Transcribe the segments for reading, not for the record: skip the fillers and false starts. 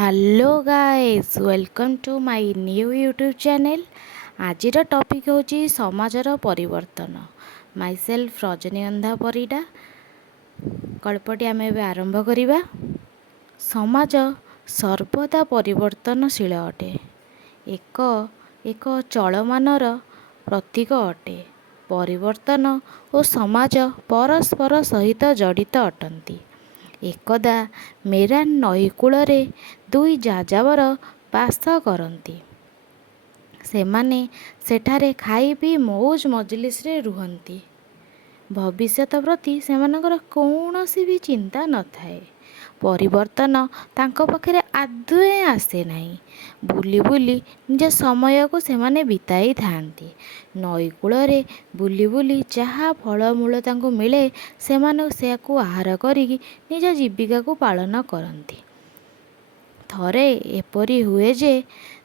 Hello guys, welcome to my new YouTube channel. आज topic होची समाजर परिवर्तन। माई सेल्फ रजनीगंधा परिडा। कल्पटी आम आरंभ करिबा। समाज सर्वदा परिवर्तनशील अटे। एक एक चलमानर प्रतीक अटे। परिवर्तन और समाज परस्पर सहित जड़ित अटंती। एकदा मेरान नईकूଳରେ दुई जाजावर बास करती। सेमाने सेठारे खाई पी मौज मजलिसरे रुहंती। भविष्यत प्रति सेमानकर कौनसी भी चिंता न थाए। परिवर्तन तांको पाखरे आदुए आसे नहीं। बुली बुली निज समय को सेमाने बिताई थांती। नईकूଳରେ बुली बुली जहाँ फलमूल तांको मिले सेमाने सेयाकु आहार करिकी निज जीविका को पालन करती। थरे एपरी हुए जे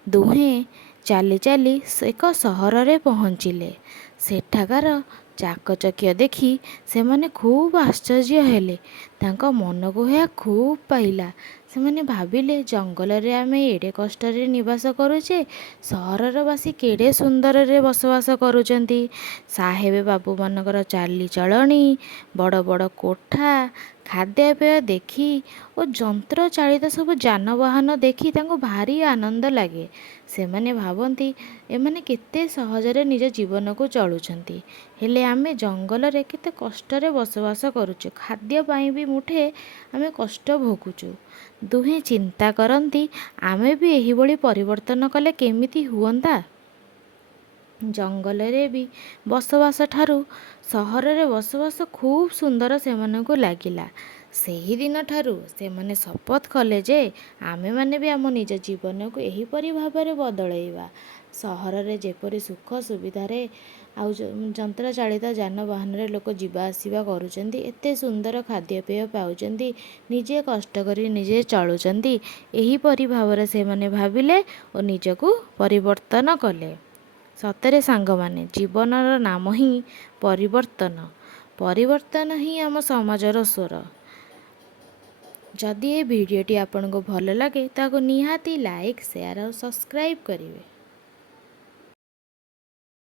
दुहें चाली चाली एक सहर रे पहुँचिले। सेठाकार चाकचक्य देखी सेमाने खूब आश्चर्य हेले। तांको मन को यह खूब पाइला। सेमाने भाविले जंगल रे आमे एडे कष्ट रे निवास करुचे, सहरर बासी केड़े सुंदर रे बसवास करुचंती। साहेब बाबू मानकर चाली चलणी, बड़ बड़ कोठा, खाद्यपेय देखी और जंत्र चालित सब जानवाहन देखी तांको भारी आनंद लगे। सेमाने भावंती एमाने केते सहजरे निज जीवन को चलुचंती, हेले आमे जंगल रे केते कष्ट रे बसवास करुचु, खाद्य पाई भी मुठे आमे कष्ट भोगुचु। दुहे चिंता करती आमे भी एही भली परिवर्तन कले केमिति हुअंता। जंगल रे भी बसवास ठारू सहर रे बसवास खूब सुंदर सेमानकु लागिला। सेही दिन ठारू सेमाने शपथ कले जे आमे माने भी आम निज जीवन को एहीपरि भाबरे बदलैबा। सहर रे जेपरि सुख सुविधा रे आउ जंत्र चालित जानवाहन रे लोक जीवा आसीबा करूचंती, एते सुंदर खाद्यपेय पाउचंती, निजे कष्ट करी निजे चलुचंती, एहीपरि भाबरे सेमाने भाबिले और निजकु परिवर्तन कले। सतरे सांग माने जीवनर नाम ही परिवर्तन। परिवर्तन ही आम समाजर स्वर। जदि ये वीडियोटी आपको भल लगे ताको निहाती लाइक शेयर और सब्सक्राइब करेंगे।